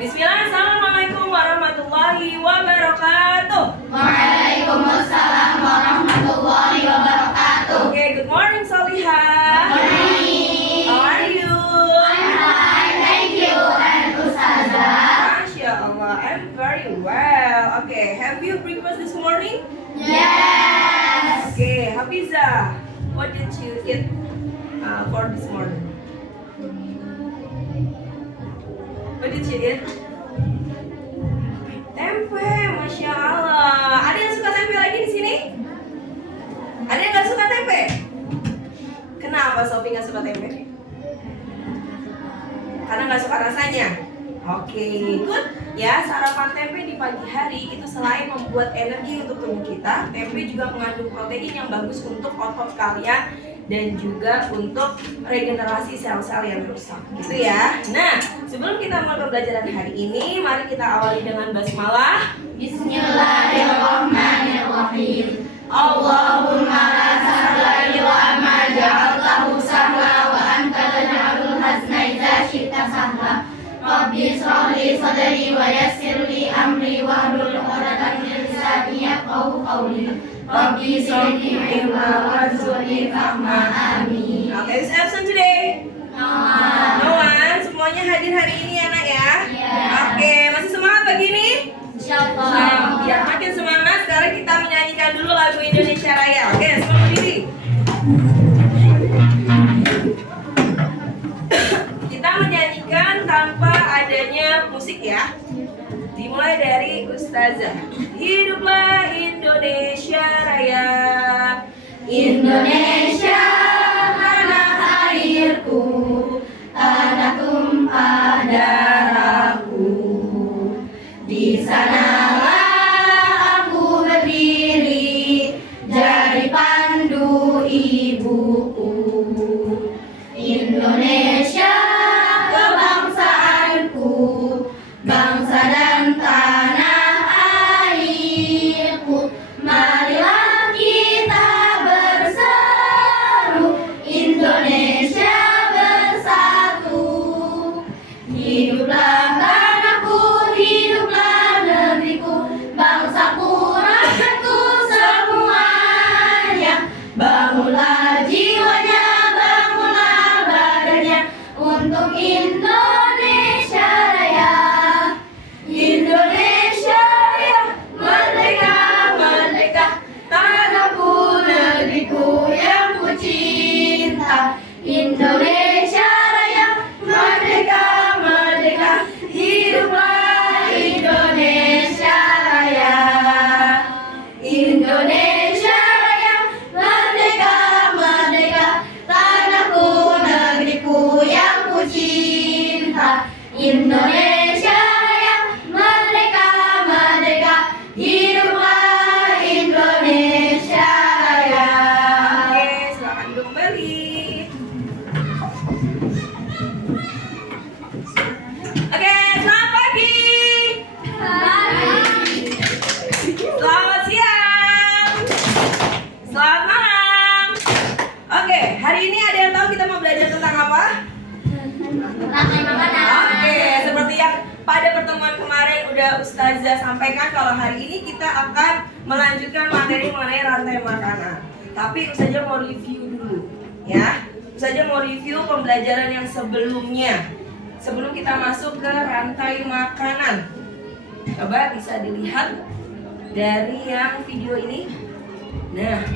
Bismillah, Assalamualaikum warahmatullahi wabarakatuh. Waalaikumsalam warahmatullahi wabarakatuh. Okay, good morning Solihah. Good morning. How are you? I'm fine, thank you. And Ustazah? Masya Allah, I'm very well. Okay, have you breakfast this morning? Yes. Okay, Hafizah, what did you eat for this morning? What did you eat? Tempe, Masya Allah. Ada yang suka tempe lagi di sini? Ada yang nggak suka tempe? Kenapa Sofi nggak suka tempe? Karena nggak suka rasanya. Oke, good. Ya, sarapan tempe di pagi hari itu selain membuat energi untuk tubuh kita, tempe juga mengandung protein yang bagus untuk otot kalian dan juga untuk regenerasi sel-sel yang rusak, gitu ya. Nah, sebelum kita mulai pembelajaran hari ini, mari kita awali dengan basmalah. Bismillahirrahmanirrahim. Allahumma la sahla illa ma ja'altahu sahla wa anta taj'alul hazna idza syi'ta sahla. Rabbi ishrah li sadri wa yassir li amri wahlul 'uqdatam min lisani yafqahu qawli. Rabbi zidni ilma warzuqni fahma. Amin. Okay, who's absent today? No one. Semuanya hadir hari ini ya nak ya? Oke, masih semangat pagi ini? Insyaallah. Nah, biar makin semangat, sekarang kita menyanyikan dulu lagu Indonesia Raya. Oke, semua berdiri. Kita menyanyikan tanpa adanya musik ya. Dimulai dari Ustazah. Hiduplah Indonesia Raya. Indonesia tanah airku, tanah tumpah darahku. Di sanalah aku berdiri, jadi pandu ibuku. Indonesia kebangsaanku, bangsa dan tanah airku. Marilah kita berseru, Indonesia bersatu. Hiduplah tanahku, hiduplah negeriku, bangsaku, rakyatku semuanya. Bangunlah jiwanya, bangunlah badannya untuk Indonesia Raya. Indonesia Raya, merdeka, merdeka, tanahku, negeriku yang ku cinta. Indonesia Raya, merdeka, merdeka, hiduplah Indonesia Raya. Indonesia Raya, merdeka, merdeka, tanahku, negeriku yang ku cinta. Indonesia Raya, merdeka, merdeka, hiduplah Indonesia Raya. Oke, silakan kembali. Oke, selamat pagi. Selamat siang. Selamat malam. Oke, hari ini ada yang tahu kita mau belajar tentang apa? Oke, seperti yang pada pertemuan kemarin udah Ustazah sampaikan, kalau hari ini kita akan melanjutkan materi mengenai rantai makanan. Tapi Ustazah mau review dulu, ya. Ustazah mau review pembelajaran yang sebelumnya, sebelum kita masuk ke rantai makanan. Coba bisa dilihat dari yang video ini. Nah,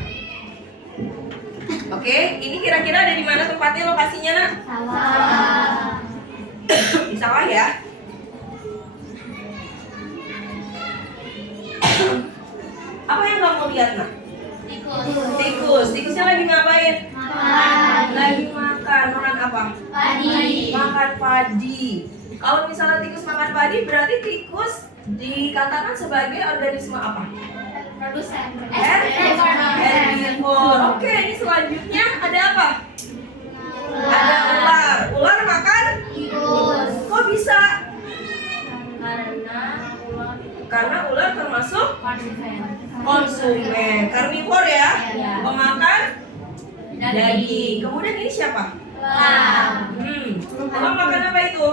oke, ini kira-kira ada di mana tempatnya, lokasinya nak? Salah. Di sawah ya. Apa yang kamu lihat nak? Tikus. Tikusnya lagi ngapain? Lagi makan. Makan apa? Padi. Makan padi. Kalau misalnya tikus makan padi, berarti tikus dikatakan sebagai organisme apa? Produsen. Herbivore. Oke, ini selanjutnya ada apa? Ada ular. Ular makan? Tikus. Kok bisa? Karena ular Karena ular termasuk konsumen. konsumen, karnivor ya, pemakan Daging. Kemudian ini siapa? Lam. Elang makan apa itu?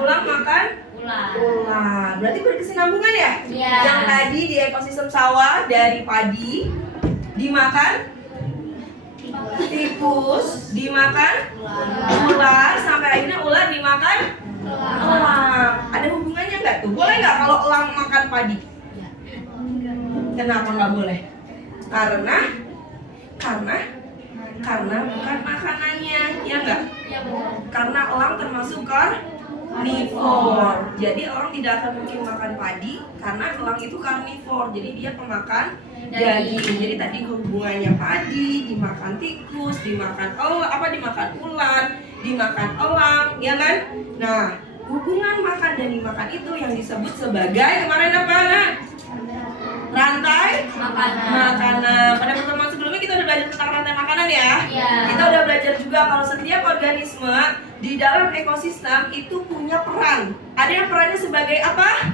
Ular makan ular. Berarti berkesinambungan ya? Iya. Yang tadi di ekosistem sawah dari padi dimakan tikus, dimakan ular, sampai akhirnya ular dimakan elang. Ada hubungannya nggak tuh? Boleh nggak kalau elang makan padi? Kenapa nggak boleh? Karena bukan makanannya, ya nggak? Karena elang termasuk karnivor. Jadi elang tidak akan mungkin makan padi karena elang itu karnivor. Jadi dia pemakan daging. Jadi tadi hubungannya padi dimakan tikus, dimakan dimakan ular, dimakan elang, ya kan? Nah, hubungan makan dan dimakan itu yang disebut sebagai kemarin apa, Nak? Rantai makanan. Pada pertemuan sebelumnya kita udah belajar tentang rantai makanan ya. Iya. Kita udah belajar juga kalau setiap organisme di dalam ekosistem itu punya peran. Ada yang perannya sebagai apa?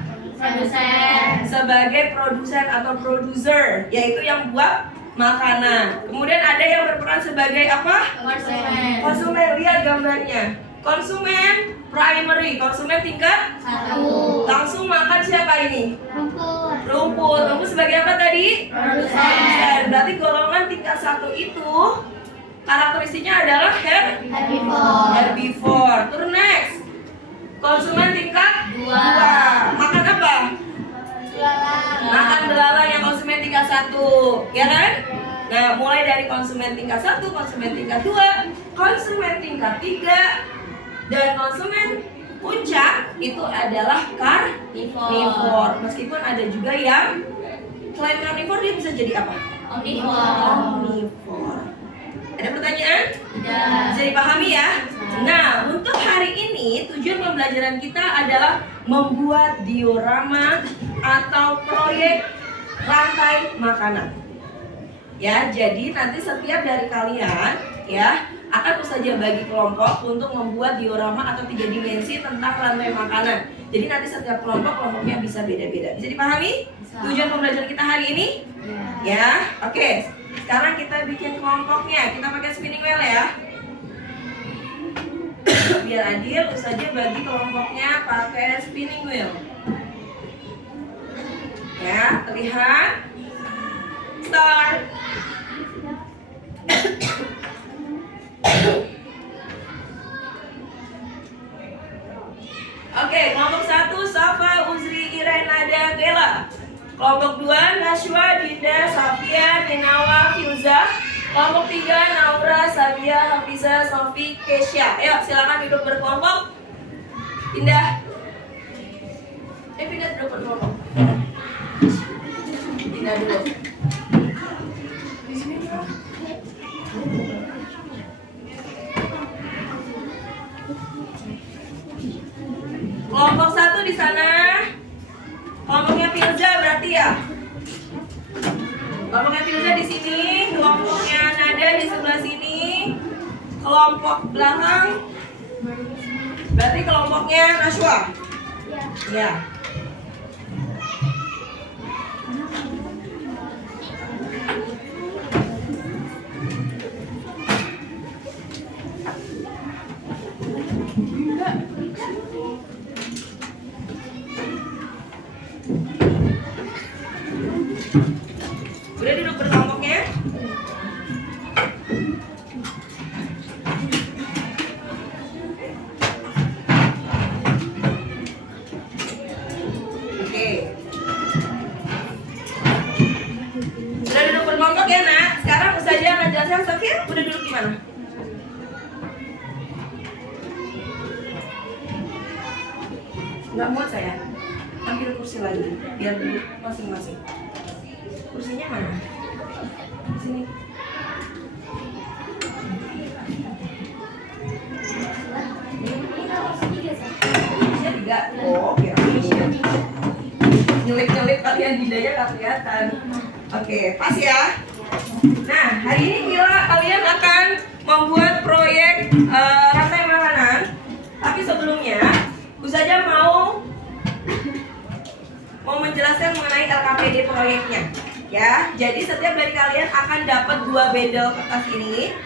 Sebagai produsen atau producer, yaitu yang buat makanan. Kemudian ada yang berperan sebagai apa? Konsumen. Lihat gambarnya. Konsumen primary, konsumen tingkat 1. langsung makan siapa ini? Rumput. Rumput sebagai apa tadi? Produsen. Berarti golongan tingkat 1 itu karakteristiknya adalah herbivore. Terus next, konsumen tingkat 2 makan apa? Makan belalang yang konsumen tingkat 1, ya kan? Nah, mulai dari konsumen tingkat 1, konsumen tingkat 2, konsumen tingkat 3, dan konsumen puncak itu adalah karnivor. Meskipun ada juga yang selain karnivor dia bisa jadi apa? Omnivor. Ada pertanyaan? Bisa dipahami ya? Nah, untuk hari ini tujuan pembelajaran kita adalah membuat diorama atau proyek rantai makanan. Ya, jadi nanti setiap dari kalian ya akan Ustazah bagi kelompok untuk membuat diorama atau 3 dimensi tentang rantai makanan. Jadi nanti setiap kelompoknya bisa beda-beda. Bisa dipahami? Tujuan pembelajaran kita hari ini? Ya, oke. Sekarang kita bikin kelompoknya. Kita pakai spinning wheel ya. Biar adil, Ustazah bagi kelompoknya pakai spinning wheel. Ya, terlihat. Start. Oke, kelompok 1 Safa, Uzri, Iren, Nada, Kela. Kelompok 2 Nashwa, Dinda, Safia, Nenawa, Filza. Kelompok 3 Naura, Sabia, Hafiza, Sofi, Kesya. Ayo silakan duduk berkelompok. Pindah. Pindah duduk berkelompok. Pindah dulu. Kelompok 1 di sana. Kelompoknya Filza berarti ya. Kelompoknya Filza di sini, kelompoknya Nada di sebelah sini. Kelompok belakang berarti kelompoknya Nashwa. Ya. Udah duduk berkelompoknya? Oke. Udah duduk berkelompok ya, Nak? Sekarang Ustazah akan jelaskan. Sofia, udah duduk di mana? Nggak muat saya. Ambil kursi lagi, biar duduk masing-masing. Kursinya mana? Sini. Kursinya 3. Oh, oke. Nyelip-nyelip kalian Dindanya nggak kelihatan. Oke, pas ya. Nah, hari ini kalian akan membuat proyek rantai makanan. Tapi sebelumnya, Ustazah mau menjelaskan mengenai LKPD proyeknya. Ya, jadi setiap dari kalian akan dapat 2 bendel kertas ini.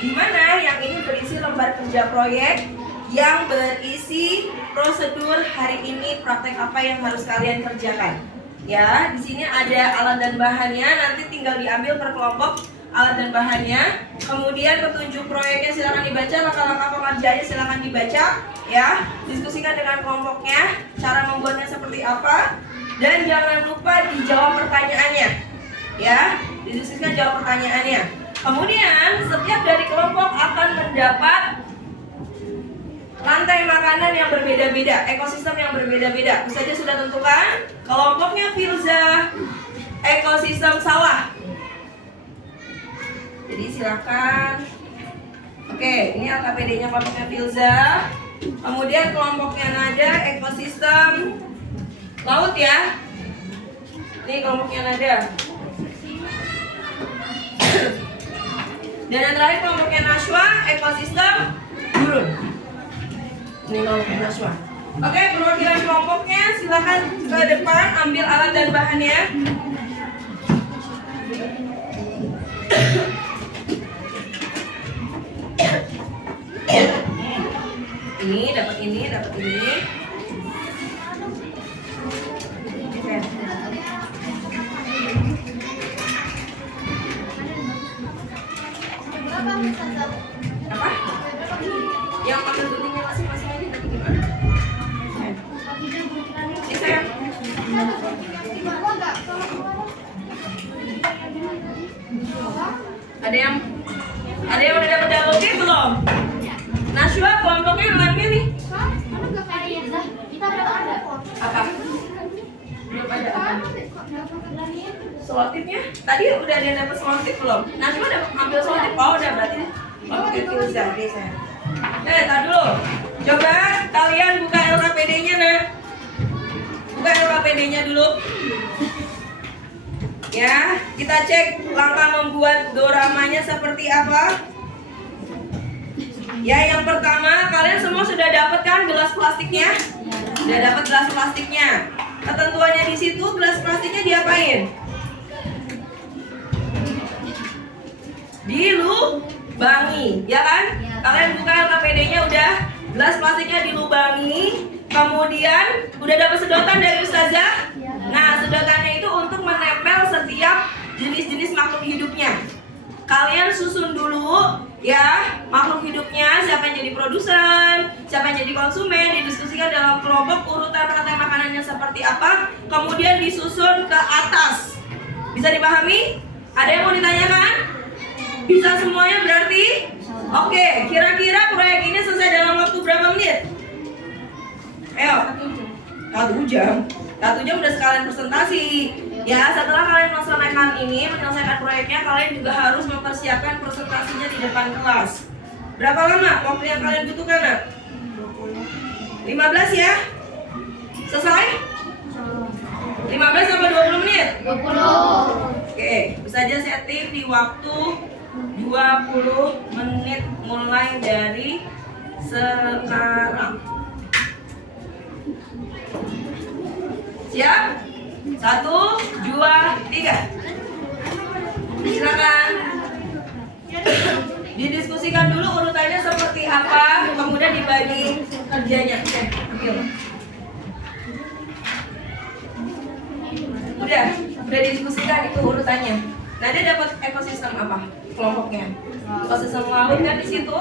di mana yang ini berisi lembar kerja proyek yang berisi prosedur hari ini, praktek apa yang harus kalian kerjakan. Ya, di sini ada alat dan bahannya, nanti tinggal diambil per kelompok alat dan bahannya. Kemudian petunjuk proyeknya silakan dibaca, langkah-langkah pengerjaannya silakan dibaca, ya. Diskusikan dengan kelompoknya, cara membuatnya seperti apa, dan jangan lupa dijawab pertanyaannya, ya. Didiskusikan jawab pertanyaannya. Kemudian setiap dari kelompok akan mendapat rantai makanan yang berbeda-beda, ekosistem yang berbeda-beda. Saja sudah tentukan. Kelompoknya Filza, ekosistem sawah. Jadi silakan. Oke, ini LKPD-nya kelompoknya Filza. Kemudian kelompoknya Nada, ekosistem laut ya. Ini kelompoknya Nada. Dan yang terakhir kelompoknya Nashwa, ekosistem gurun. Ini kelompoknya Nashwa. Oke, perwakilan kelompoknya silakan ke depan ambil alat dan bahannya. Ini dapat ini, dapat ini. Oke. Apa? Yang ambil guntingnya masing-masing aja tadi gimana? Ini saya. Ada yang udah dapat downloadnya belum? Nashwa kelompoknya lainnya nih. Apa? Belum ada apa? Selotipnya? Tadi udah ada yang dapat selotip belum? Nashwa udah ambil selotip? Oh udah berarti. Oke, Filza, oke saya. Tar dulu. Coba kalian buka LKPD-nya nah. Buka LKPD-nya dulu. Ya, kita cek langkah membuat doramanya seperti apa. Ya, yang pertama kalian semua sudah dapat kan gelas plastiknya? Sudah dapat gelas plastiknya. Ketentuannya di situ gelas plastiknya diapain? Dilubangi, ya kan? Kalian buka LKPD-nya udah, gelas plastiknya dilubangi. Kemudian udah dapat sedotan dari Ustazah. Nah, sedotannya itu untuk menempel setiap jenis-jenis makhluk hidupnya. Kalian susun dulu ya makhluk hidupnya, siapa yang jadi produsen, siapa yang jadi konsumen, didiskusikan dalam kelompok, urutan rantai makanannya seperti apa, kemudian disusun ke atas. Bisa dipahami? Ada yang mau ditanyakan? Bisa semuanya berarti? Oke, kira-kira proyek ini selesai dalam waktu berapa menit? Ayo, 1 jam. 1 jam udah sekalian presentasi. Ya, setelah kalian menyelesaikan proyeknya, kalian juga harus mempersiapkan presentasinya di depan kelas. Berapa lama waktu yang kalian butuhkan, Nak? 15 ya? Selesai? 15 sampai 20 menit? 20. Oke, bisa aja setting di waktu 20 menit mulai dari sekarang. Siap? 1, 2, 3. Silakan. Didiskusikan dulu urutannya seperti apa, kemudian dibagi kerjanya. Oke, ambil. Udah didiskusikan itu urutannya. Nah, dia dapat ekosistem apa? Kelompoknya. Ekosistem laut kan di situ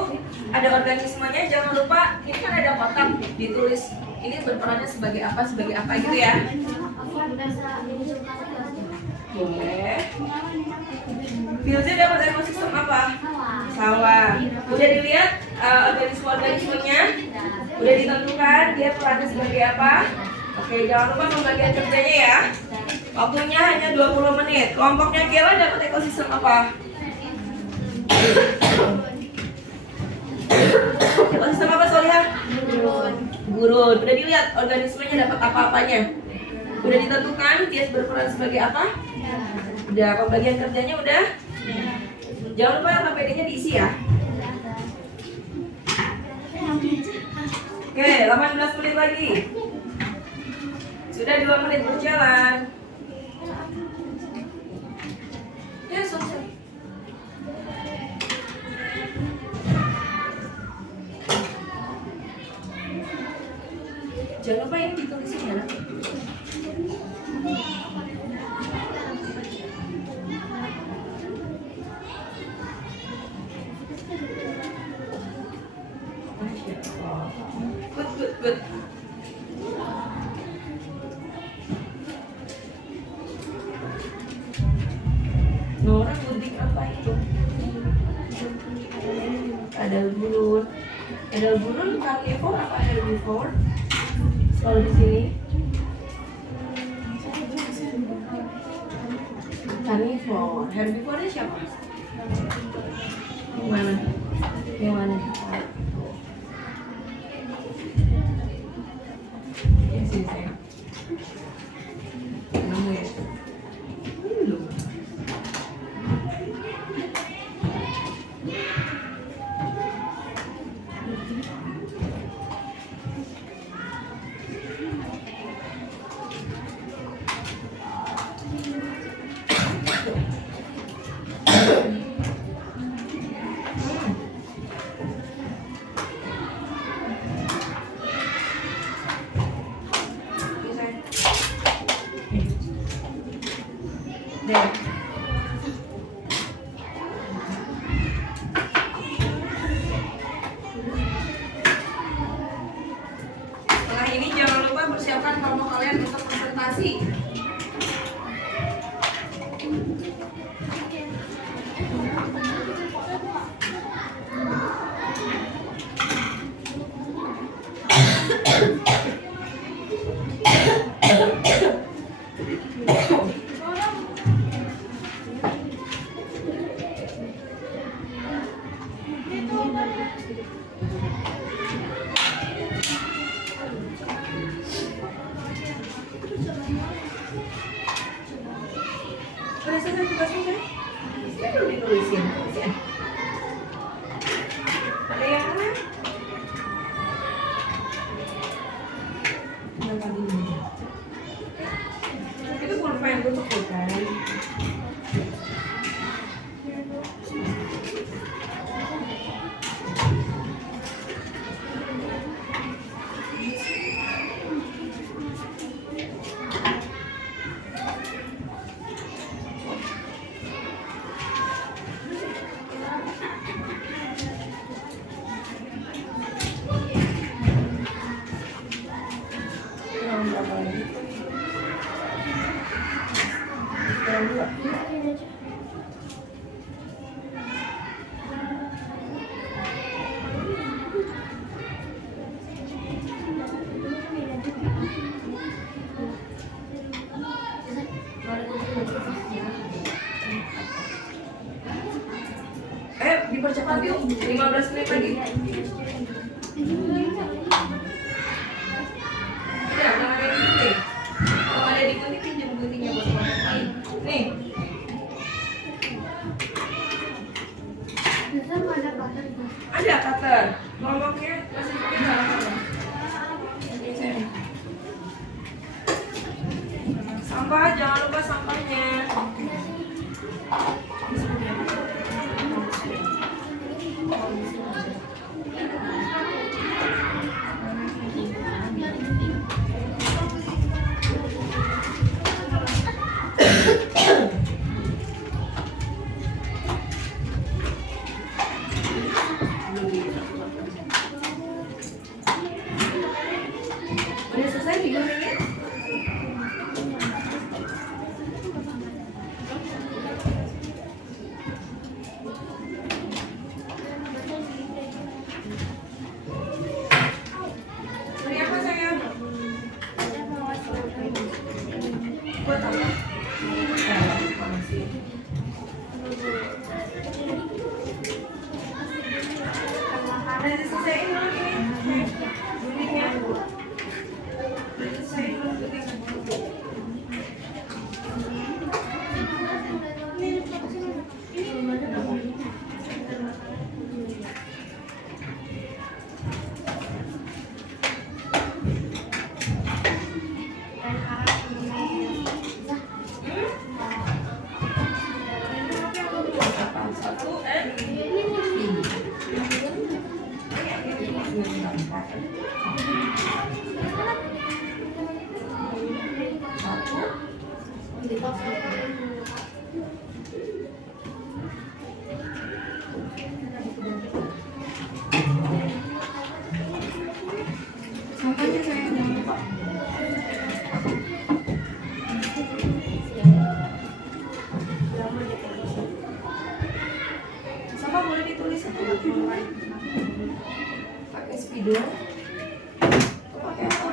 ada organismenya. Jangan lupa ini kan ada kotak ditulis ini berperannya sebagai apa gitu ya. Boleh. Filza dapat ekosistem apa? Sawah. Udah dilihat organisme-organismenya? Udah ditentukan dia perannya sebagai apa? Oke, jangan lupa pembagian kerjanya ya. Waktunya hanya 20 menit. Kelompoknya Kela dapat ekosistem apa? Ekosistem apa, Solihah? Gurun. Udah dilihat organismenya dapat apa-apanya? Udah ditentukan dia berperan sebagai apa? Udah, pembagian kerjanya udah? Jangan lupa LKPD-nya diisi ya. Oke, 18 menit lagi. Sudah 2 menit berjalan. Ya, selesai. Jangan lupa ini ditulisin ya. Good. Nora mudik apa itu? Ada burun carnivore apa herbivore? Kalau di sini carnivore, herbivore siapa? Yang mana? Ya sini saya. Nemu ya? Belum. Deh. Setelah ini jangan lupa persiapkan kelompok kalian untuk presentasi. Udah selesai tugasnya kan? Saya belum ditulisin. Ada yang mana? Yang tadi ini. Itu pulpen untuk pulpen. Dipercepat yuk, 15 menit lagi. Ya, jangan ada yang digunting. Kalau ada yang digunting, pinjam guntingnya buat potong. Nih. Ada cutter. Ngomongnya masih pakai salah. Sampah, jangan lupa sampahnya. Udah selesai digorengnya? Beli apa sayang? Buat apa? Udah diselesaiin belum ini? Guntingnya. Udah diselesaiin belum guntingnya? Satu, ini. Sampahnya saya jangan lupa. Sampah boleh ditulis atau pakai spidol? Atau pakai apa?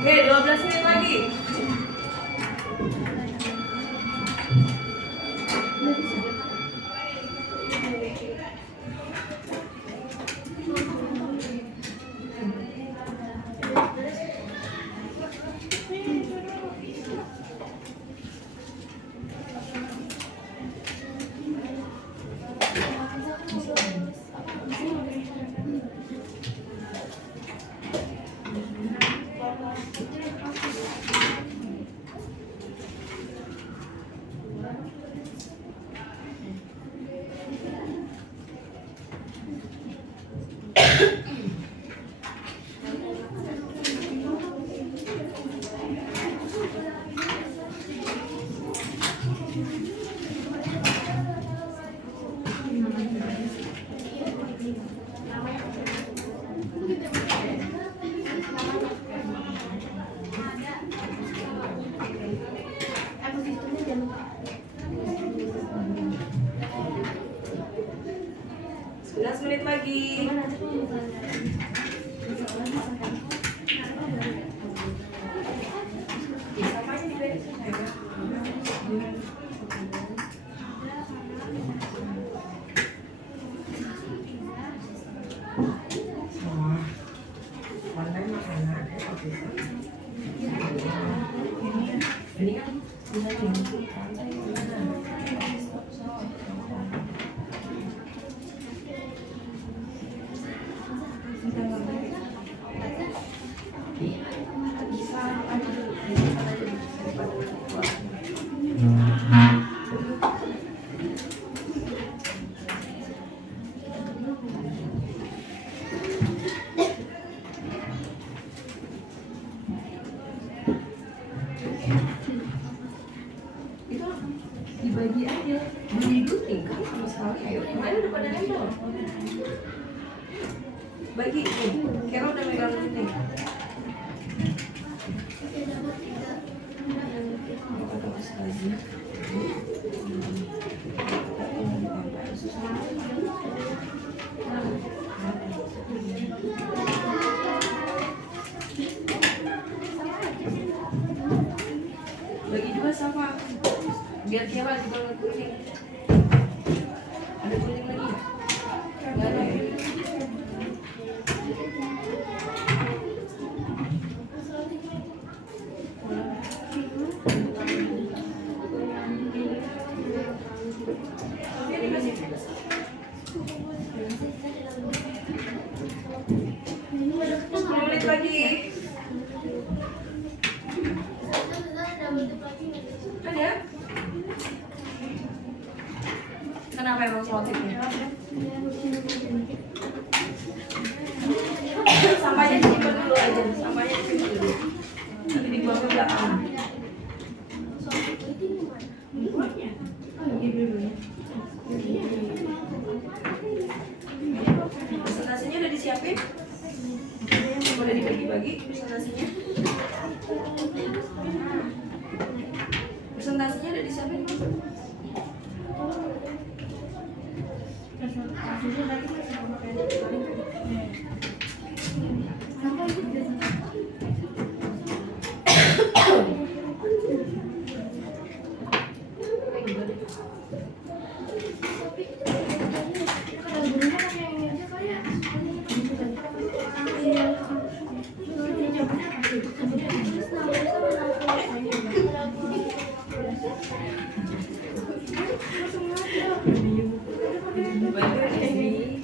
Oke, 12 menit lagi. Menit lagi. Ini kan itu dibagi aja, digunting kan sama sekali. Ayo, yang lain udah pada nempel. Bagi, Kira udah megang gunting. Kata Ustaznya. Bagi dua sama, biar Kira juga nggak kuning. Ada kuning lagi? Nggak ada ya? Menit lagi. Ada? Kenapa emang selotipnya? Sampahnya disimpan dulu aja. Sampahnya disimpan dulu. Nanti dibuang ke belakang. Presentasinya udah disiapin? Boleh dibagi-bagi presentasinya? Presentasinya udah disiapin? Baik,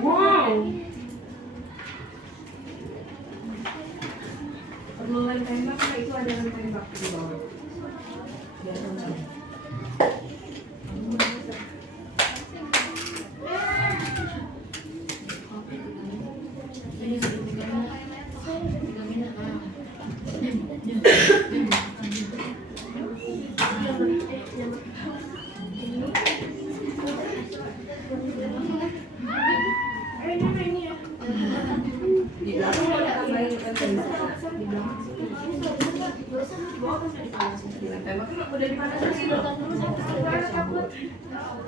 Wow. Perlu lem tembak nggak? Itu ada lem tembak di bawah. Biar aman. Di belakang mau tambahin lem tembak. Di belakang sini. Lem tembak kan udah dipanasin sih loh.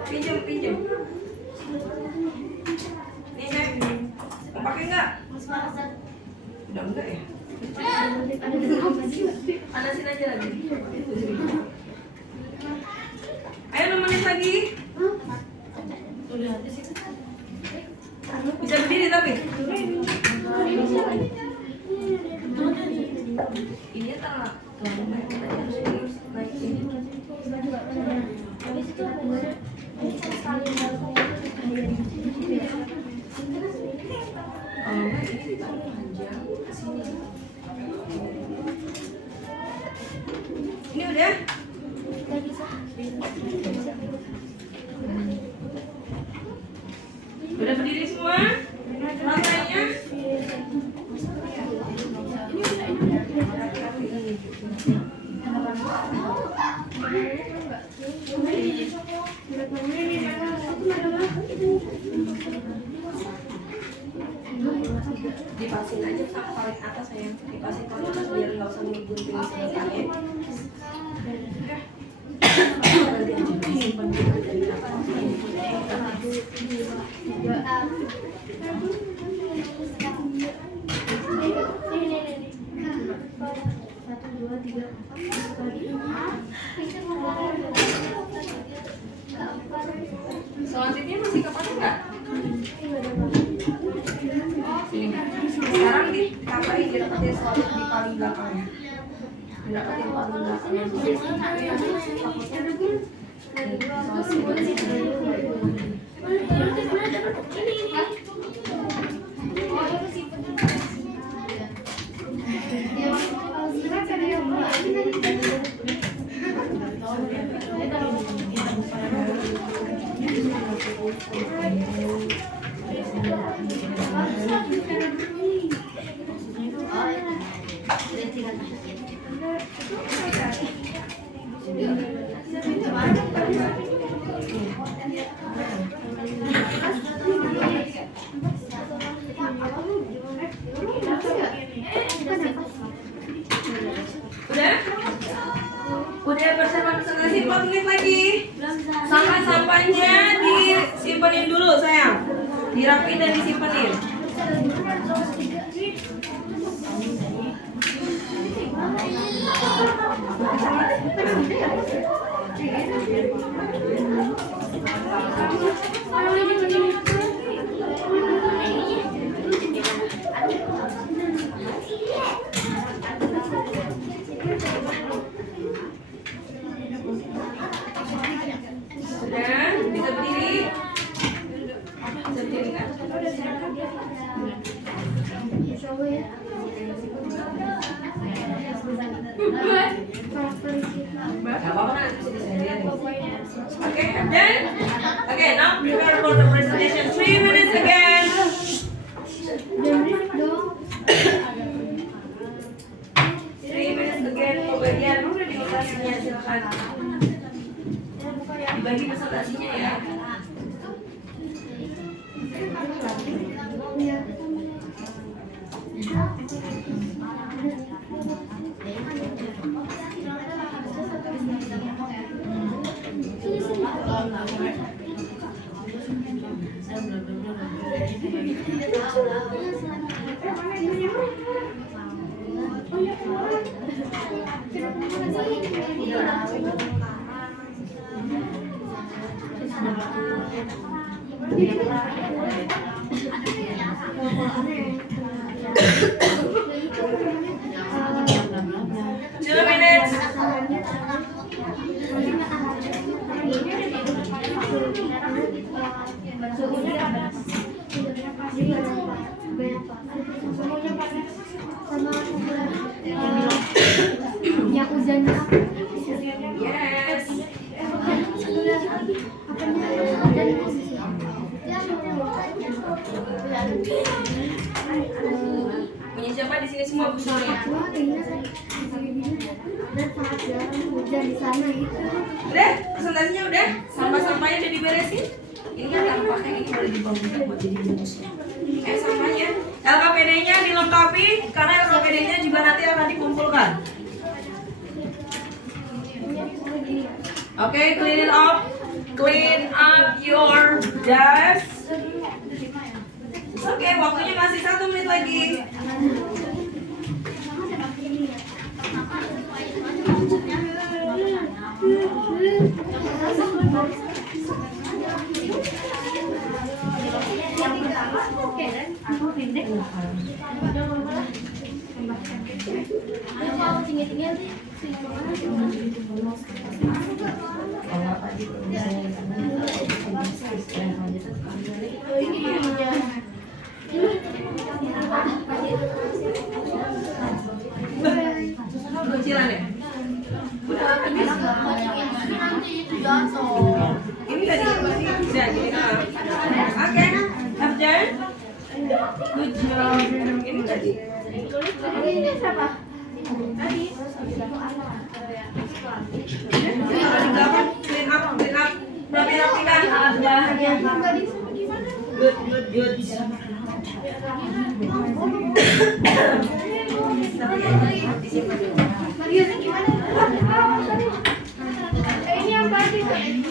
Pinjam. Nih saya mau pakai nggak? Udah enggak ya? Panasin aja lagi. Ayo 6 menit lagi. Bisa berdiri tapi. Ini tak ini udah. Udah berdiri semua? Lantainya? Dipasin aja sama paling atas ya. Dipasin paling atas biar nggak usah ngegunting sebenarnya. Nanti aja simpan dulu dari atas. Selanjutnya masih kepake nggak? Sekarang ditambahin didapetin selotip di paling belakangnya. Didapetin paling belakangnya. Udah persiapan presentasi 4 menit lagi. Sampah-sampahnya disimpenin dulu sayang. Dirapiin dan disimpenin. Sudah, bisa berdiri? Bisa berdiri kan? Okay, then, okay, now prepare for the presentation. 3 minutes again. 3 minutes again. Pembagian udah di lokasinya, silakan. Dibagi presentasinya ya. Two minutes. Yang hujannya apa? Yes. Punya siapa di sini semua busurnya? Hujan di sana gitu. Udah, presentasinya udah? Sampah-sampahnya udah diberesin? Ini kan tampaknya ini boleh dibawa buat jadi bungkusnya. Sampahnya. LKPD-nya dilengkapi karena LKPD-nya juga nanti akan dikumpulkan. Oke, clean it up. Clean up your desk. Oke, waktunya masih 1 menit lagi. Kecilan ya? Ini tadi udah gini. Oke, have done. Good job. Ini tadi. Ini siapa? Clean up. Rapi-rapikan. Good.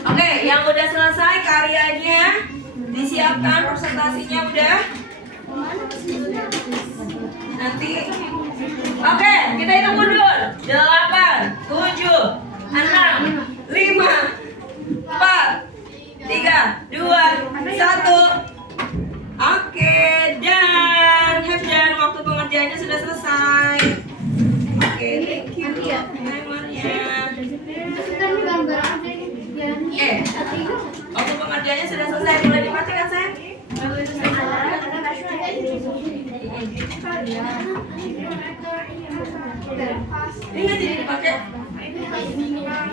Oke, yang udah selesai karyanya disiapkan, presentasinya udah. Nanti. Oke, kita hitung mundur. 8, 7, 6, 5, 4, 3, 2, 1. Oke, dan have done. Waktu pengerjaannya sudah selesai. Oke, thank you. Timernya. Waktu pengerjaannya sudah selesai. Boleh dimatikan, sayang? Ini nggak jadi dipakai?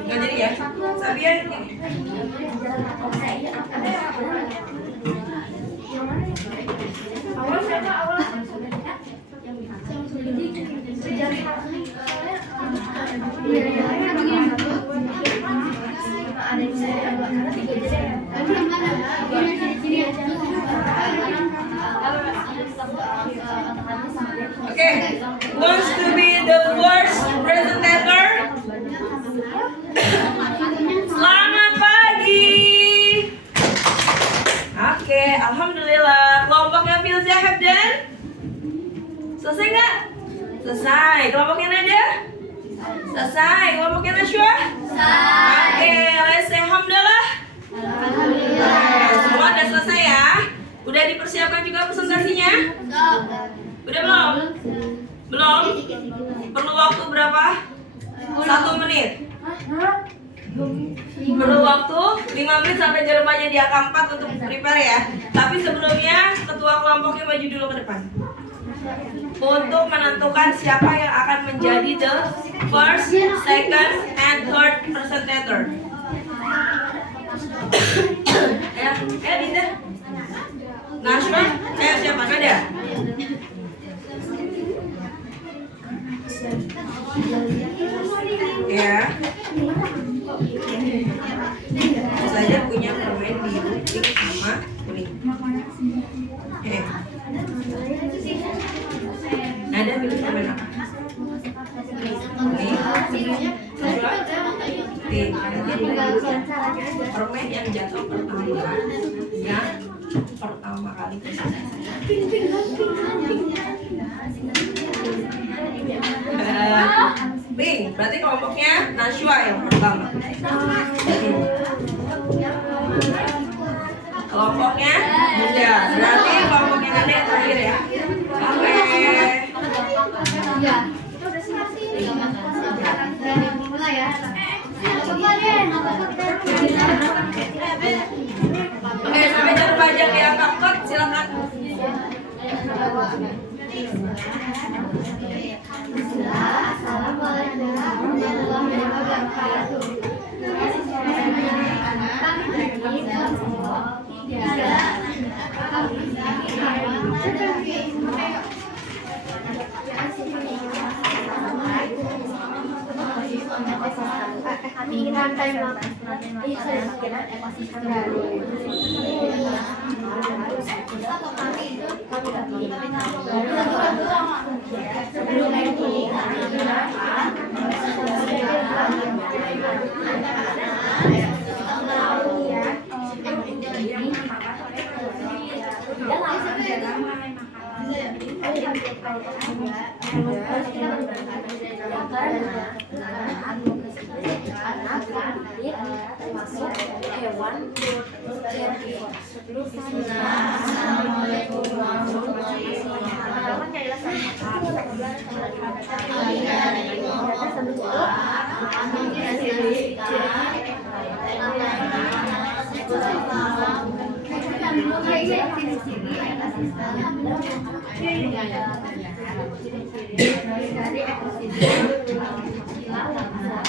Nggak jadi ya? Sabia ini. Awal siapa awal? Okay, wants to be the first presenter? Selamat pagi. Oke, alhamdulillah. Kelompoknya Filza have done? Selesai nggak? Selesai. Kelompoknya Nada? Selesai. Kelompoknya Nashwa? Oke, let's say alhamdulillah. Semua udah selesai ya? Udah dipersiapkan juga presentasinya? Udah belum? Belum? Perlu waktu berapa? 1 menit. Perlu waktu 5 menit sampai jawabannya di angka 4 untuk prepare ya. Tapi sebelumnya ketua kelompoknya maju dulu ke depan untuk menentukan siapa yang akan menjadi the first, second, and third presenter. Dinda, Nashwa, siapa? Nada? Ya. Saya punya permen biru, pink sama kuning. Nada pilih permen apa? Pink. Permen yang jatuh pertama kali. Pink, berarti kelompoknya Nashwa yang pertama. Kelompoknya Bunda. Berarti kelompoknya Nanda yang terakhir ya. Oke. Oke, sampai jangan pajak diangkat kot, silakan. Assalamualaikum warahmatullahi wabarakatuh.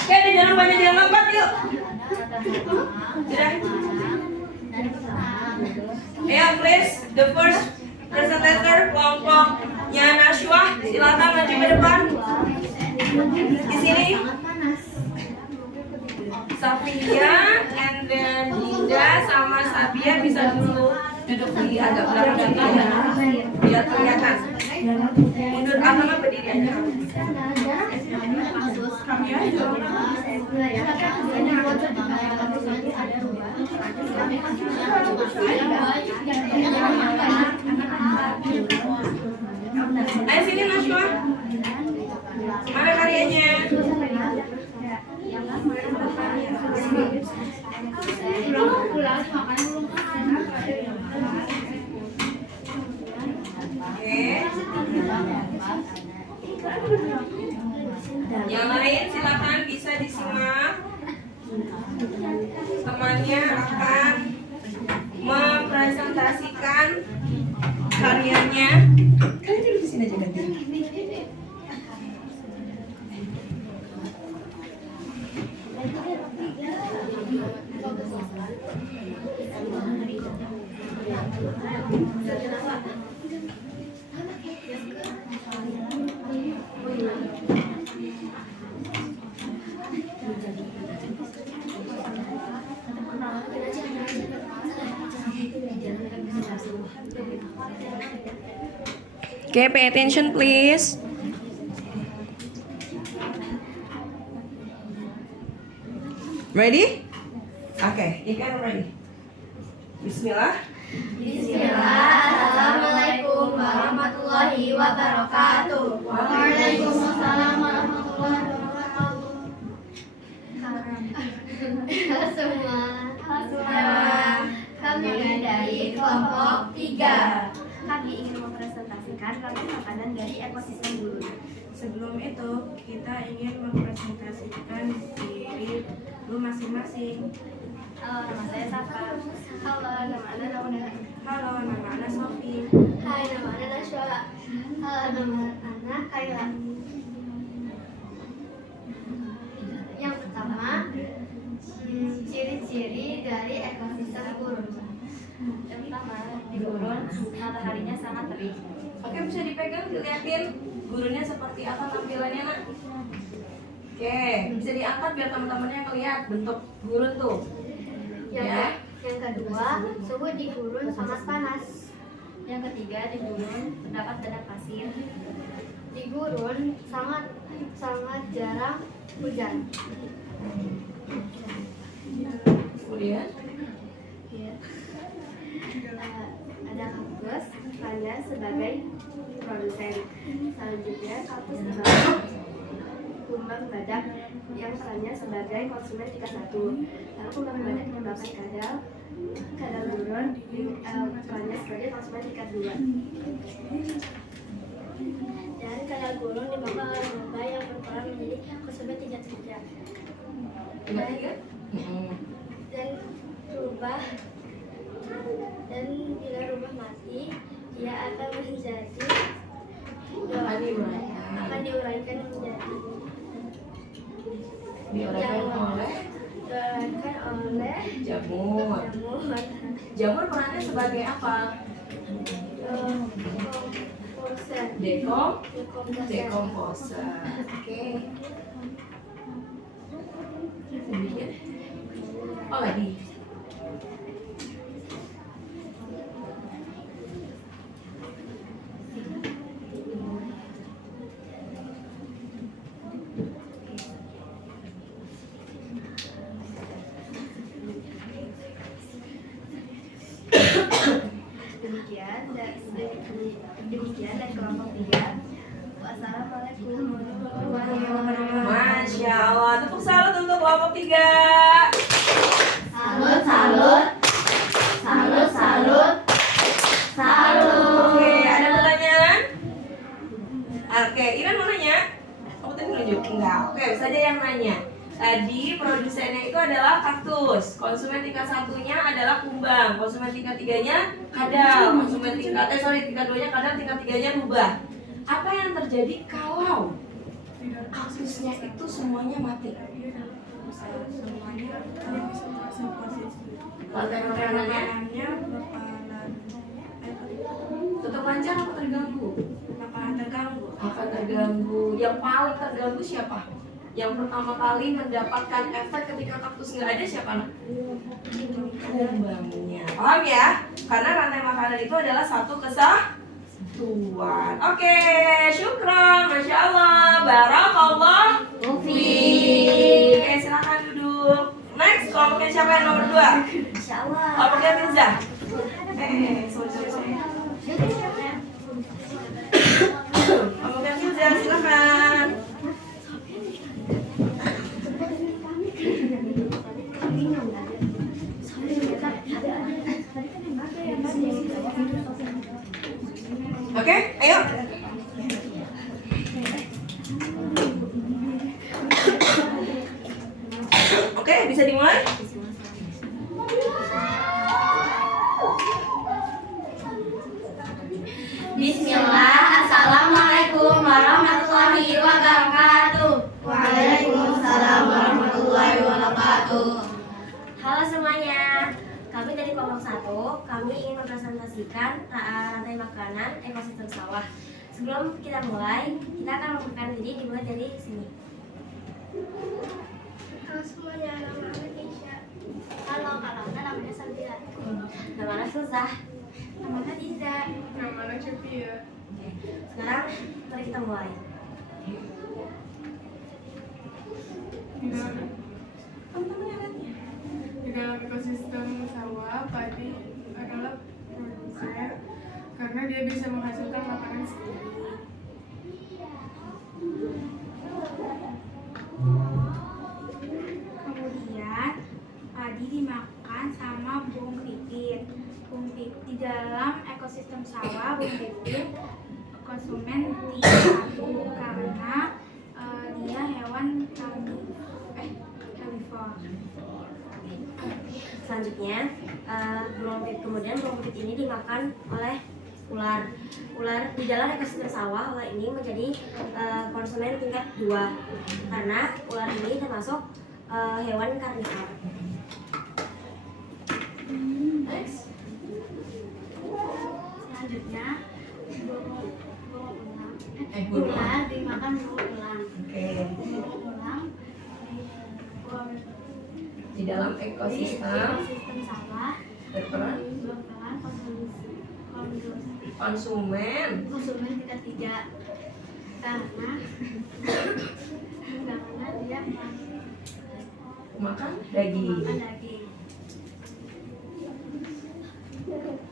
Oke, jangan banyak yang lompat yuk. Sudah. Ya, please, the first presenter kelompoknya Nashwa, silakan maju ke depan. Di sini. Safia, and then Dinda sama Sabia bisa dulu duduk di agak belakang ya, biar kelihatan. Mundur apa berdiri aja. Kami aja. Ayo sini Nashwa. Mana karyanya? Yang lain silakan bisa disimak. Temannya akan mempresentasikan karyanya. Kalian duduk di sini aja nanti. Okay, pay attention please. Ready? Okay, you can ready. Bismillah. Bismillah. Assalamualaikum warahmatullahi wabarakatuh. Waalaikumsalam warahmatullahi wabarakatuh. Halo semua. Kami dari kelompok 3. Kami ingin mempresentasikan kami makanan dari ekosistem gurun. Sebelum itu, kita ingin mempresentasikan diri lu masing-masing. Halo, nama saya Safa. Halo, nama Ana Nauna. Halo, nama Ana Sofi. Hai, nama Ana Nashwa. Halo, nama Ana Kayla. Yang pertama, ciri-ciri dari ekosistem gurun. Yang pertama, di gurun mataharinya sangat terik. Oke, bisa dipegang, dilihatin gurunya seperti apa tampilannya nak. Oke, bisa diangkat biar teman-temannya ngeliat bentuk gurun tuh. Yang kedua, suhu di gurun sangat panas. Yang ketiga, di gurun terdapat banyak pasir. Di gurun sangat jarang hujan. Kemudian Ada kaktus perannya sebagai produsen. Selanjutnya kaktus dibawa kumbang badak yang perannya sebagai konsumen tingkat 1. Lalu kumbang badak menyebabkan kadal Kadang turun perannya sebagai konsumen tingkat 2. Dan kadang gulung dimakan oleh rubah yang berperan menjadi konsumen tingkat 3. Dan rubah dan bila rubah mati, dia akan menjadi akan diuraikan menjadi diuraikan oleh jamur. Jamur perannya sebagai apa? Dekomposer. Oke. Kemudian, oh lagi. Demikian dari kelompok 3. Wassalamualaikum warahmatullahi wabarakatuh. Masya Allah, tepuk salut untuk kelompok 3. Salut, salut. Salut, salut. Salut. Oke, ada pertanyaan? Oke, Iren mau nanya? Kamu tadi nunjuk? Enggak. Oke, bisa aja yang nanya. Tadi produsennya itu adalah kaktus. Konsumen tingkat 1-nya adalah kumbang. Konsumen tingkat 3-nya kadal. Konsumen tingkat tingkat 2-nya kadal, tingkat 3-nya rubah. Apa yang terjadi kalau kaktusnya itu semuanya mati? Semuanya konsentrasi posisi. Lantai makanannya tetap lancar atau terganggu? Bakalan terganggu. Akan terganggu. Yang paling terganggu siapa? Yang pertama kali mendapatkan efek ketika kaktus nggak ada siapa? Kumbangnya. Paham ya? Karena rantai makanan itu adalah satu kesatuan. Oke, syukron, masya Allah, barakallah. Oke, silakan duduk. Next, kelompoknya siapa yang nomor 2? Insyaallah. Kelompoknya Mirza. Sorry. Kelompoknya Mirza, silakan. Oke, ayo. Oke, bisa dimulai? Bismillah. Assalamualaikum warahmatullahi wabarakatuh. Waalaikumsalam warahmatullahi wabarakatuh. Halo semuanya, kami dari kelompok 1. Kami ingin mempresentasikan rantai makanan ekosistem sawah. Sebelum kita mulai, kita akan memperkenalkan diri dimulai dari sini. Halo semuanya, nama aku Keisha. Halo, namanya Sabila. Nama Ana Filzah. Nama Khadijah. Nama anak Sofia. Oke, sekarang mari kita mulai. Di dalam ekosistem sawah, padi adalah produsen karena dia bisa menghasilkan makanan sendiri. Kemudian padi dimakan sama burung pipit. Di dalam ekosistem sawah, burung pipit konsumen tingkat 1 karena dia hewan karnivor. Selanjutnya, burung pipit ini dimakan oleh ular. Ular di dalam ekosistem sawah, ular ini menjadi konsumen tingkat 2 karena ular ini termasuk hewan karnivor. Next. Selanjutnya, burung ular dimakan burung elang. Oke. Burung elang Di dalam di ekosistem ekosistem sawah berperan berperan konsumen. konsumen tingkat 3 karena dia Makan daging. makan daging.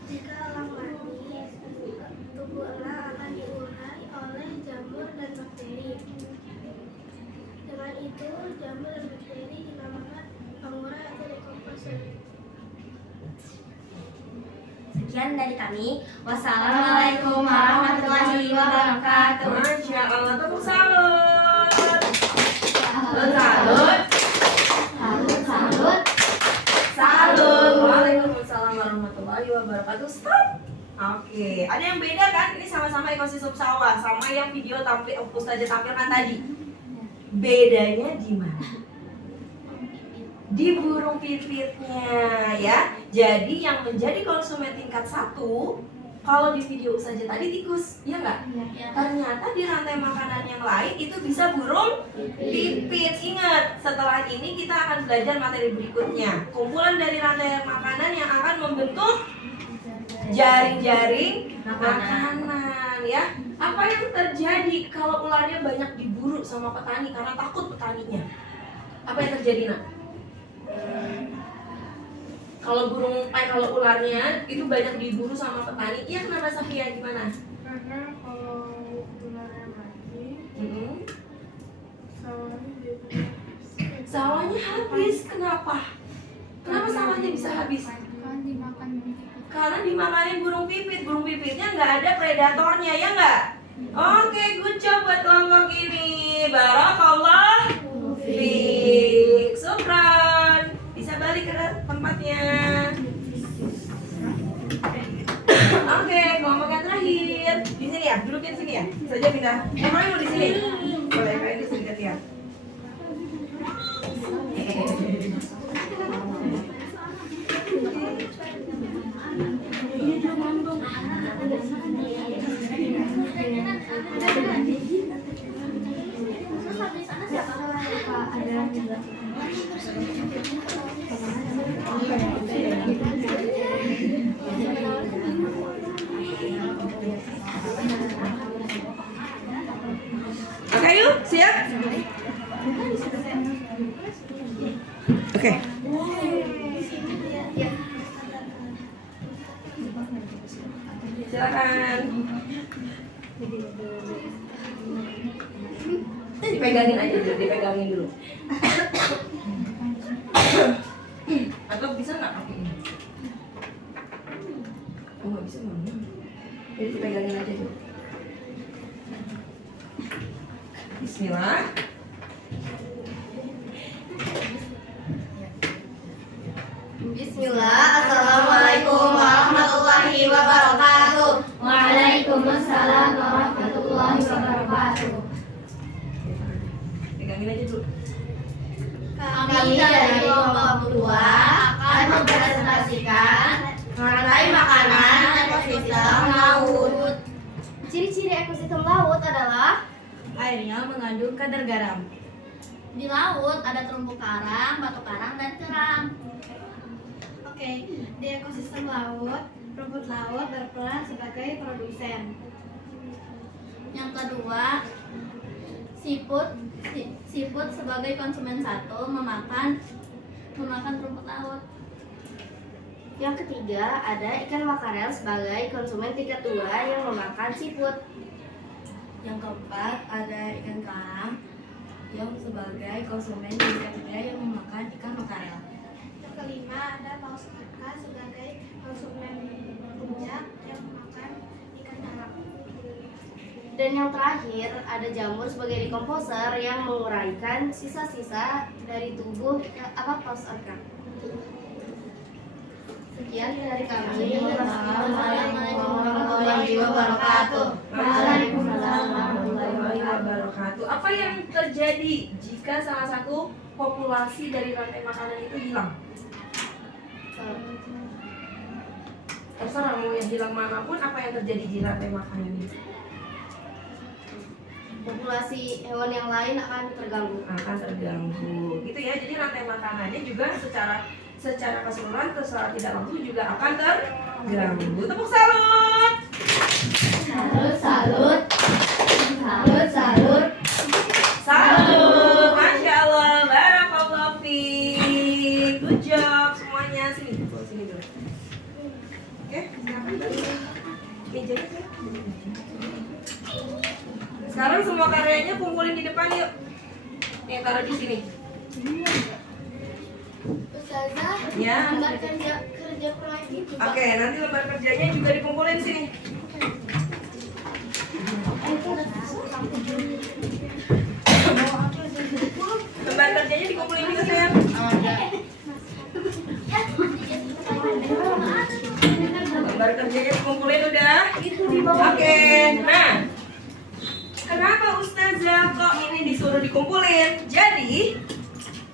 Jika elang mati, tubuh elang akan diurai oleh jamur dan bakteri. Dengan itu, jamur dan bakteri dinamakan pengurai atau dekomposer. Sekian dari kami. Wassalamualaikum warahmatullahi wabarakatuh. Masya Allah, tepuk salut. Salut. Salut. Salut. Waalaikumsalam warahmatullahi wabarakatuh. Stop. Oke, ada yang beda kan? Ini sama-sama ekosistem sawah, sama yang video Ustazah tampilkan tadi. Bedanya di mana? Di burung pipitnya ya. Jadi yang menjadi konsumen tingkat 1 kalau di video Ustazah tadi tikus, ya nggak? Ternyata di rantai makanan yang lain itu bisa burung pipit. Ingat, setelah ini kita akan belajar materi berikutnya. Kumpulan dari rantai makanan yang akan membentuk jaring-jaring makanan ya. Apa yang terjadi kalau ularnya banyak diburu sama petani karena takut petaninya? Apa yang terjadi, Nak? Kalau ularnya itu banyak diburu sama petani, iya kenapa, Safia? Gimana? Karena kalau ularnya mati, sawahnya jadi Sawahnya habis. Kenapa? Kenapa sawahnya bisa habis? Kan dimakan Karena dimakanin burung pipit. Burung pipitnya nggak ada predatornya, ya nggak? Oke, good job buat kelompok ini. Barakallah fiik. Syukran. Bisa balik ke tempatnya. Oke, kelompok yang terakhir. Di sini ya, duduknya di sini ya. Saja pindah. Kalian mau di sini? Boleh, kalian di sini ya. Oke, yuk, siap? Oke. Silakan. Dipegangin aja dulu, dipegangin dulu. Atau bisa nggak pakai ini? Oh, nggak bisa mana? Jadi dipegangin aja dulu. Bismillah. Bismillah. Assalamualaikum warahmatullahi wabarakatuh. Waalaikumsalam warahmatullahi wabarakatuh. Pegangin aja dulu. Kami dari kelompok 2 akan mempresentasikan rantai makanan ekosistem laut. Ciri-ciri ekosistem laut adalah Airnya mengandung kadar garam. Di laut ada terumbu karang, batu karang, dan kerang. Oke, di ekosistem laut, rumput laut berperan sebagai produsen. Yang kedua, siput sebagai konsumen 1 memakan rumput laut. Yang ketiga, ada ikan makarel sebagai konsumen tingkat 2 yang memakan siput. Yang keempat, ada ikan karang yang sebagai konsumen tingkat 3 yang memakan ikan makarel. Yang kelima, ada paus ikan sebagai konsumen puncak yang memakan ikan karang. Dan yang terakhir, ada jamur sebagai dekomposer yang menguraikan sisa-sisa dari tubuh paus ikan. Sekian dari kami. Wassalamualaikum warahmatullahi wabarakatuh. Waalaikumsalam warahmatullahi wabarakatuh. Apa yang terjadi jika salah satu populasi dari rantai makanan itu hilang? Terserah mau yang hilang manapun, apa yang terjadi di rantai makanan ini? Populasi hewan yang lain akan terganggu. Akan terganggu. Gitu ya. Jadi rantai makanannya juga secara keseluruhan secara tidak langsung juga akan terganggu. Tepuk salut. Salut. Salut. Masya Allah. Barakallahu fiik. Good job semuanya. Sini dulu. Oke, silakan. Mejanya sini. Sekarang semua karyanya kumpulin di depan yuk. Nih, taruh di sini. Ustazah, Ya. lembar kerja proyek itu. Oke, nanti lembar kerjanya juga dikumpulin sini. Lembar kerjanya dikumpulin juga sayang. Lembar kerjanya dikumpulin udah. Oke, nah. Kenapa Ustazah kok ini disuruh dikumpulin? Jadi,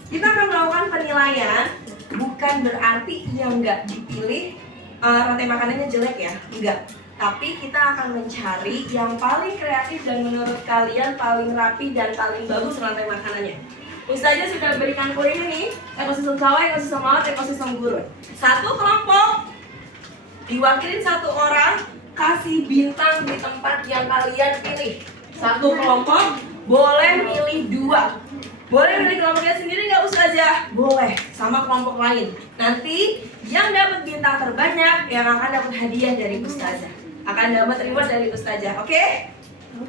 kita akan melakukan penilaian. Bukan berarti yang nggak dipilih rantai makanannya jelek ya, enggak. Tapi kita akan mencari yang paling kreatif dan menurut kalian paling rapi dan paling bagus rantai makanannya. Ustazah sudah berikan kuliah nih, ekosistem sawah, ekosistem laut, ekosistem gurun. Satu kelompok diwakilin satu orang, kasih bintang di tempat yang kalian pilih. Satu kelompok boleh milih 2. Boleh milih kelompoknya sendiri nggak Ustazah? Boleh, sama kelompok lain. Nanti yang dapat bintang terbanyak yang akan dapat hadiah dari Ustazah. Akan dapat reward dari Ustazah, oke?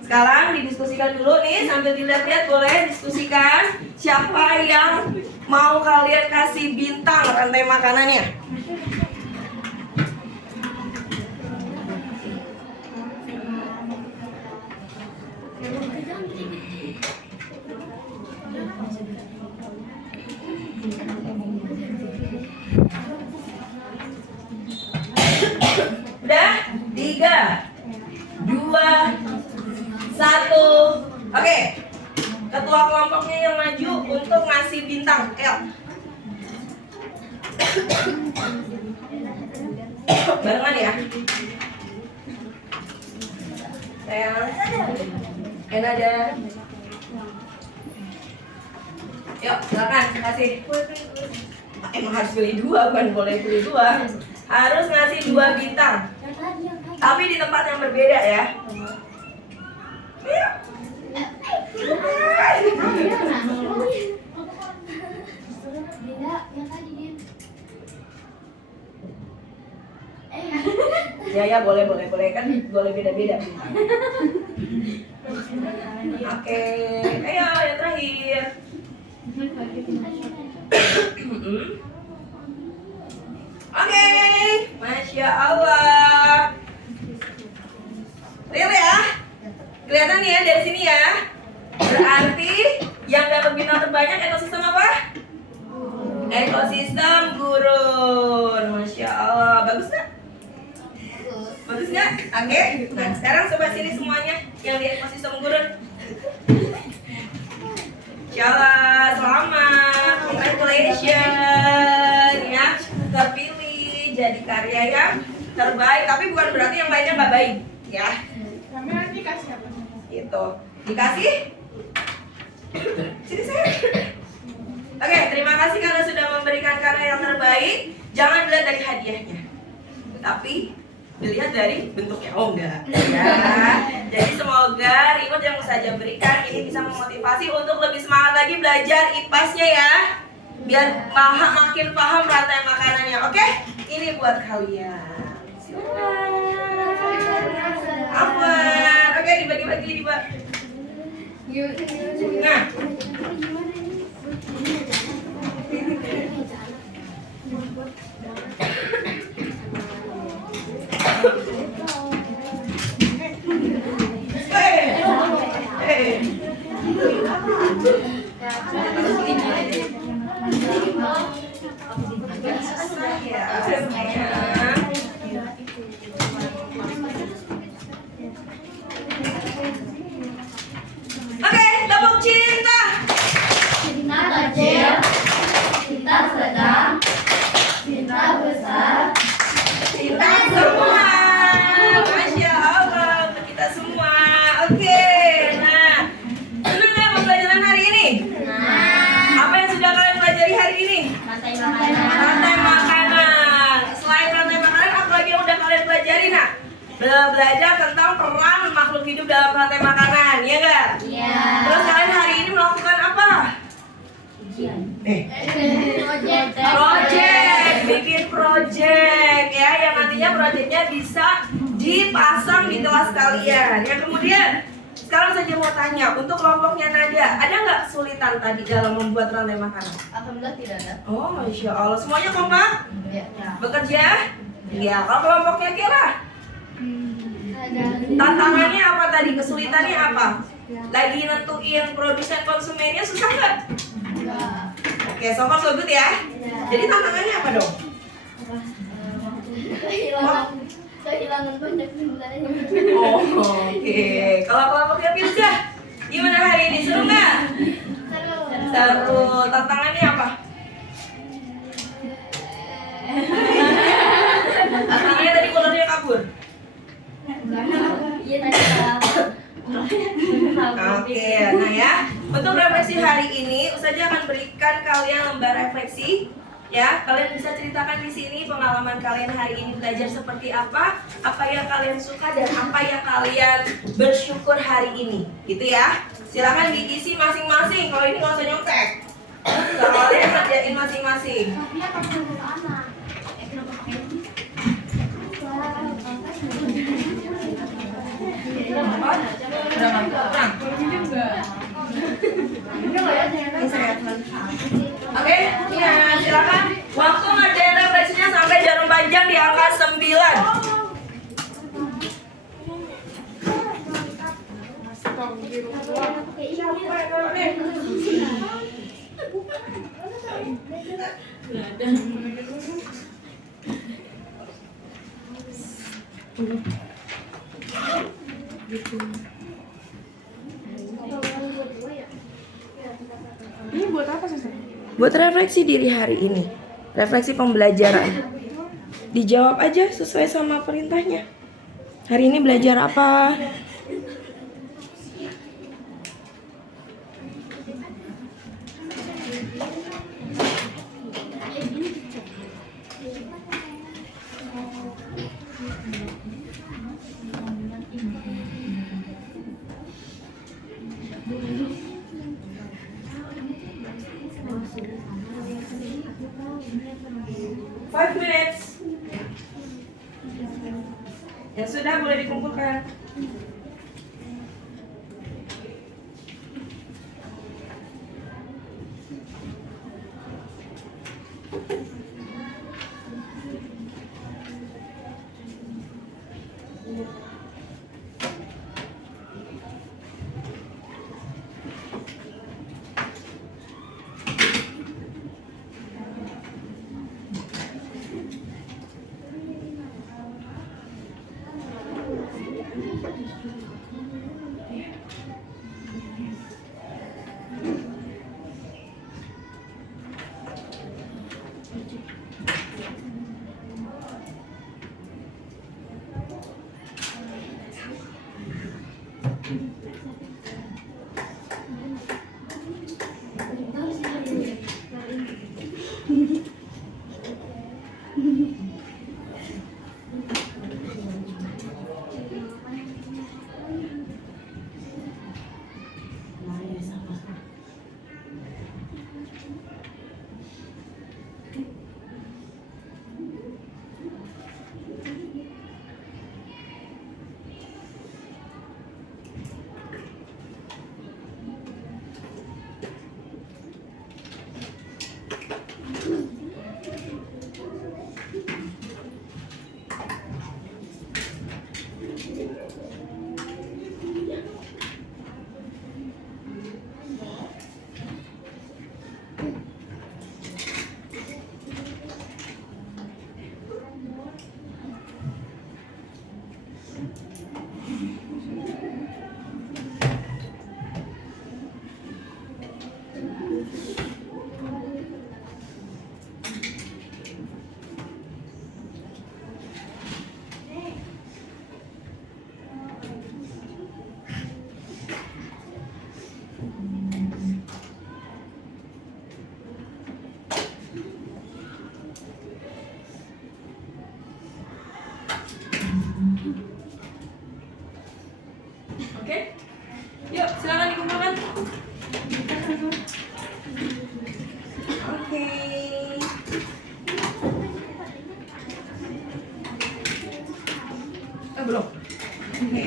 Sekarang didiskusikan dulu nih, sambil dilihat-lihat boleh diskusikan siapa yang mau kalian kasih bintang rantai makanannya. Udah? 3, 2, 1. Oke. Ketua kelompoknya yang maju untuk ngasih bintang. Ayo. Barengan ya. Sayang. Ada. Yuk, silakan kasih. Emang harus pilih 2, bukan boleh pilih 2. Harus ngasih 2 bintang. Tapi di tempat yang berbeda ya. Ya boleh kan boleh beda-beda. Oke, ayo yang terakhir. Oke, Masya Allah. Real ya? Kelihatan nih ya dari sini ya. Berarti yang dapat bintang terbanyak ekosistem apa? Ekosistem gurun. Masya Allah, bagus nggak? Bagus nggak? Oke. Nah sekarang coba sini semuanya yang di ekosistem gurun. Insya selamat, congratulations ya, terpilih jadi karya yang terbaik. Tapi bukan berarti yang lainnya nggak baik ya. Kami nanti kasih apa? Itu dikasih. Sini saya. Oke, terima kasih karena sudah memberikan karya yang terbaik. Jangan dilihat dari hadiahnya, tapi dilihat dari bentuknya. Oh enggak ya. Jadi semoga reward yang Ustazah berikan ini bisa memotivasi untuk lebih semangat lagi belajar IPAS-nya ya, biar makin paham rantai makanannya. Oke, ini buat kalian. Apa? Oke, dibagi-bagi Nah, oke, tepuk cinta. Cinta kecil, cinta sedang, cinta besar, Cinta semua. Masya Allah untuk kita semua. Oke, nah senang nggak pembelajaran hari ini? Apa yang sudah kalian pelajari hari ini? Rantai makanan. Selain rantai makanan, apa lagi yang udah kalian pelajari nak? Belajar tentang peran makhluk hidup dalam rantai makanan, ya nggak? Iya. Terus kalian hari ini melakukan apa? Project, bikin project ya, yang nantinya projectnya bisa dipasang di kelas kalian. Yang kemudian Sekarang saya mau tanya, untuk kelompoknya Nada, ada nggak kesulitan tadi dalam membuat rantai makanan? Alhamdulillah tidak ada. Oh, Masya Allah. Semuanya kompak? Ya. Bekerja? Iya. Kalau kelompoknya Kira? Ada. Tantangannya apa tadi? Kesulitannya apa? Lagi nentuin produsen konsumennya susah nggak? Oke, so far so good ya. Jadi tantangannya apa dong? Kehilangan banyak nilainya. Oh, oke. Kalau kelompoknya Firza, gimana hari ini? Seru nggak? Seru. Tantangannya apa? Tantangannya tadi ularnya kabur. Iya tadi Oke, nah ya, untuk refleksi hari ini, Ustazah akan berikan kalian lembar refleksi. Ya, kalian bisa ceritakan di sini pengalaman kalian hari ini belajar seperti apa yang kalian suka dan apa yang kalian bersyukur hari ini, gitu ya. Silakan diisi masing-masing. Kalau ini nggak usah nyontek. Kalian kerjain masing-masing. Oke, ya silakan. Waktu ngerjain refleksinya sampai jarum panjang di angka 9. Ini buat apa sih? Buat refleksi diri hari ini, refleksi pembelajaran. Dijawab aja sesuai sama perintahnya. Hari ini belajar apa? Five minutes. Ya sudah, boleh dikumpulkan. Oke, yuk silakan dikumpulkan. Oke. Belum. Oke.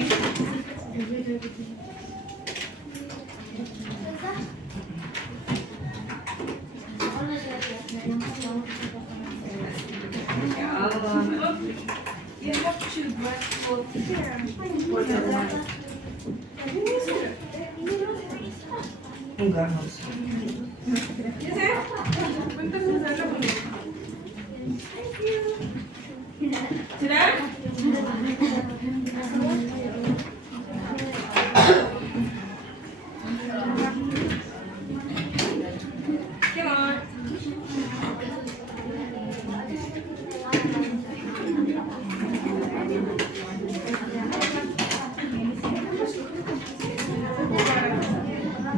should buat voucher. Enggak harus. Ya saya. Bentar Susana boleh. Sudah? Come on.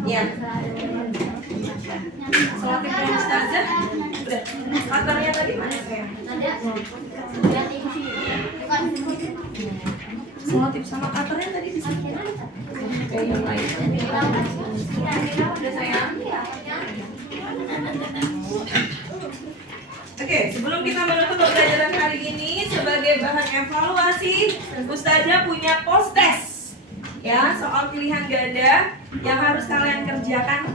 Ya. Sholat Ibrahim Ustazah. Udah. Kantornya tadi mana sayang? Sholat Ibrahim sama kantornya tadi di sini. Yang lain. Udah sayang. Oke, sebelum kita menutup pembelajaran hari ini sebagai bahan evaluasi, Ustazah punya post test. Ya, soal pilihan ganda yang harus kalian kerjakan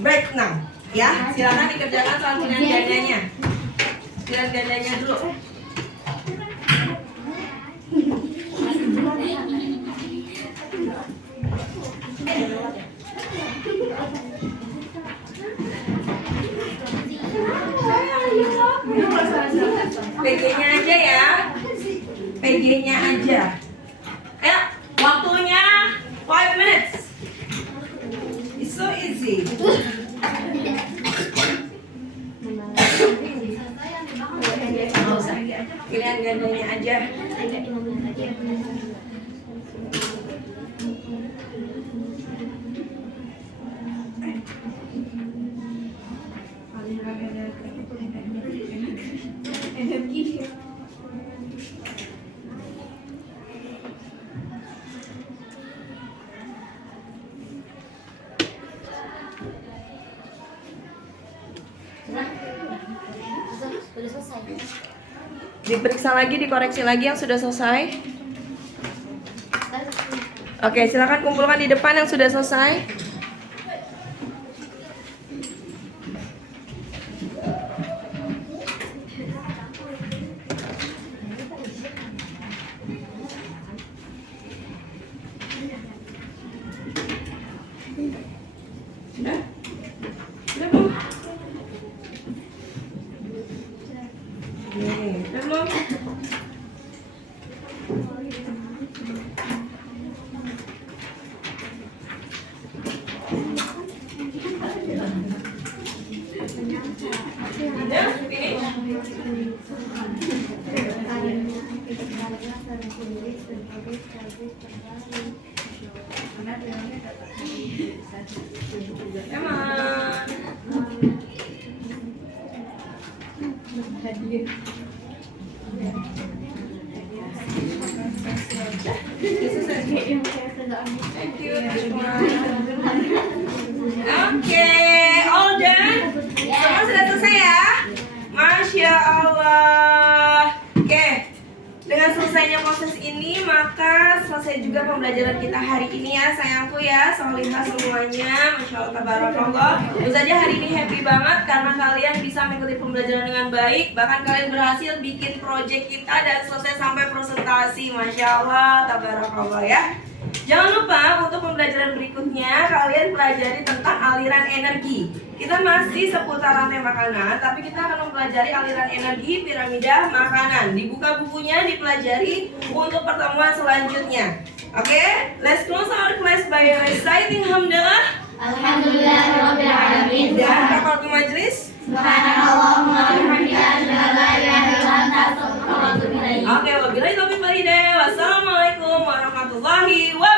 right now. Ya, silakan dikerjakan soal pilihan gandanya. Pilihan gandanya dulu. PG-nya aja ya. PG-nya aja. Ayo, waktunya 5 minutes. It's so easy. Nggak usah. Pilihan gandanya aja. Sudah selesai. Diperiksa lagi, dikoreksi lagi yang sudah selesai. Oke, silakan kumpulkan di depan yang sudah selesai. Sudah? Sudah belum? Sudah belum? Sudah? Finish? Come on. Thank you. Oke, all done? Semua sudah selesai ya? Masya Allah. Oke, dengan selesainya proses ini maka selesai juga pembelajaran kita hari ini ya sayangku ya, solihah semuanya. Masya Allah, tabarakallah. Tentu saja hari ini happy banget karena kalian bisa mengikuti pembelajaran dengan baik. Bahkan kalian berhasil bikin project kita dan selesai sampai presentasi. Masya Allah, tabarakallah ya. Jangan lupa untuk pembelajaran berikutnya kalian pelajari tentang aliran energi. Kita masih seputar rantai makanan, tapi kita akan mempelajari aliran energi piramida makanan. Dibuka bukunya, dipelajari untuk pertemuan selanjutnya. Oke, let's close our class by reciting hamdalah. Alhamdulillahirabbil alamin. Dan kafaratul majlis. Subhanallahumma wa bihamdika asyhadu an la ilaha illa anta astaghfiruka wa atubu ilaik. Oke, wabillahi taufiq wal hidayah. Wassalamualaikum warahmatullahi wabarakatuh.